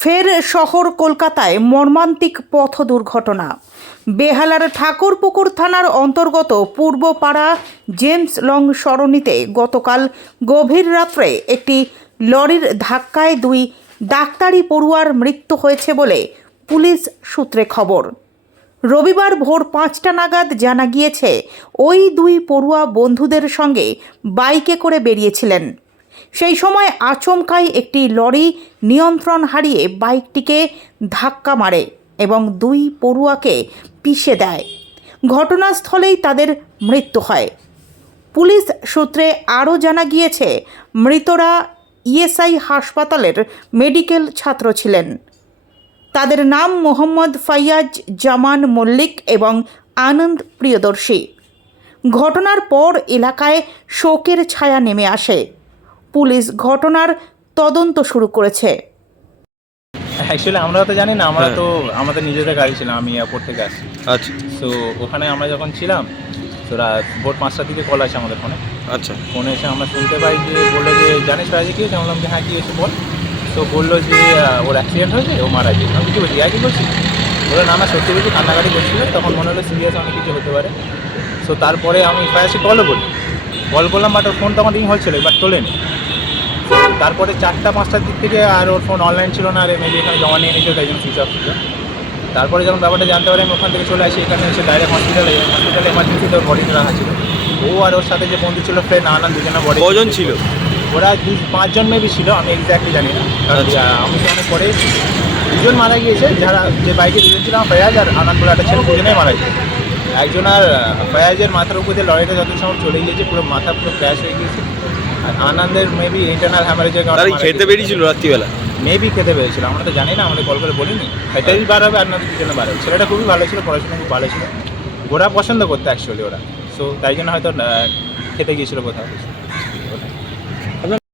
ফের শহর কলকাতায় মর্মান্তিক পথ দুর্ঘটনা। বেহালার ঠাকুরপুকুর থানার অন্তর্গত পূর্বপাড়া জেমস লং সরণিতে গতকাল গভীর রাত্রে একটি লরির ধাক্কায় দুই ডাক্তারি পড়ুয়ার মৃত্যু হয়েছে বলে পুলিশ সূত্রে খবর। রবিবার ভোর পাঁচটা নাগাদ জানা গিয়েছে, ওই দুই পড়ুয়া বন্ধুদের সঙ্গে বাইকে করে বেরিয়েছিলেন। সেই সময় আচমকাই একটি লরি নিয়ন্ত্রণ হারিয়ে বাইকটিকে ধাক্কা মারে এবং দুই পড়ুয়াকে পিষে দেয়। ঘটনাস্থলেই তাদের মৃত্যু হয়। পুলিশ সূত্রে আরও জানা গিয়েছে, মৃতরা ইএসআই হাসপাতালের মেডিকেল ছাত্র ছিলেন। তাদের নাম মোহাম্মদ ফাইয়াজ জামান মল্লিক এবং আনন্দ প্রিয়দর্শী। ঘটনার পর এলাকায় শোকের ছায়া নেমে আসে। পুলিশ ঘটনার তদন্ত শুরু করেছে। অ্যাকচুয়ালি আমরা তো জানি না আমরা হ্যাঁ। তো আমাদের নিজেদের গাড়ি ছিলাম আমি এয়ারপোর্ট থেকে আসছি। আচ্ছা। সো ওখানে আমরা যখন ছিলাম তো রাত ভোর পাঁচটার দিকে কল আছে আমাদের ফোনে আচ্ছা। ফোনে এসে আমরা শুনতে পাই যে বলল যে জানিস রাজি কী হয়েছে? বললাম যে হ্যাঁ কী হয়েছে বল। তো বলল যে ওর অ্যাক্সিডেন্ট হয়েছে ও মারা গেছে। আমি কিছু বলছি একই বলছি বলে না না সত্যি বলছি কান্নাকাটি করছিল। তখন মনে হলো সিরিয়াস অনেক কিছু হতে পারে। সো তারপরে আমি ফায়ারসি কলও বলি কল করলাম। বাট ওর ফোন তখন রিং হচ্ছিল এবার তোলেনি। তো তারপরে চারটা পাঁচটার দিক থেকে আর ওর ফোন অনলাইন ছিল না আর মেবি এখানে জমা নিয়ে নিয়েছিল তাই জন্য সুইচ অফ ছিল তারপরে যখন ব্যাপারটা জানতে পারি আমি ওখান থেকে চলে আসি এখানে এসে ডাইরেক্ট হসপিটালে হসপিটালে এমার্জেন্সিতে ওর বডিটা রাখা ছিল। ও আর ওর সাথে যে বন্ধু ছিল ফ্রেন্ড আনান দুজনে বডি কজন ছিল? ওরা দু পাঁচজন মেবি ছিল আমি এক্স্যাক্টলি জানি না। কারণ আচ্ছা। আমি তো অনেক পরে দুজন মারা গিয়েছে যারা যে বাইকে দুজন ছিল আমার ফয়াজ আর আনান বলে একটা ছেলে দুজনেই মারা গিয়েছে। একজন আর ফয়াজের মাথার উপর দিয়ে লরিটা যত সময় চলে গিয়েছে পুরো মাথা পুরো ক্র্যাশ হয়ে গিয়েছে। আর আনন্দের মেবি ইন্টারনাল হ্যামারেজের কারণে খেতে বেরিয়েছিল রাত্রিবেলা? মেবি খেতে পেরেছিল আমরা তো জানি না আমাদের কল করে বলিনি। এটাই বার হবে আর না দুজনে বার হবে। ছেলেটা খুবই ভালো ছিল পড়াশোনা খুব ভালো ছিল। ওরা পছন্দ করতো অ্যাকচুয়ালি ওরা। সো তাই জন্য হয়তো খেতে গিয়েছিল কোথাও।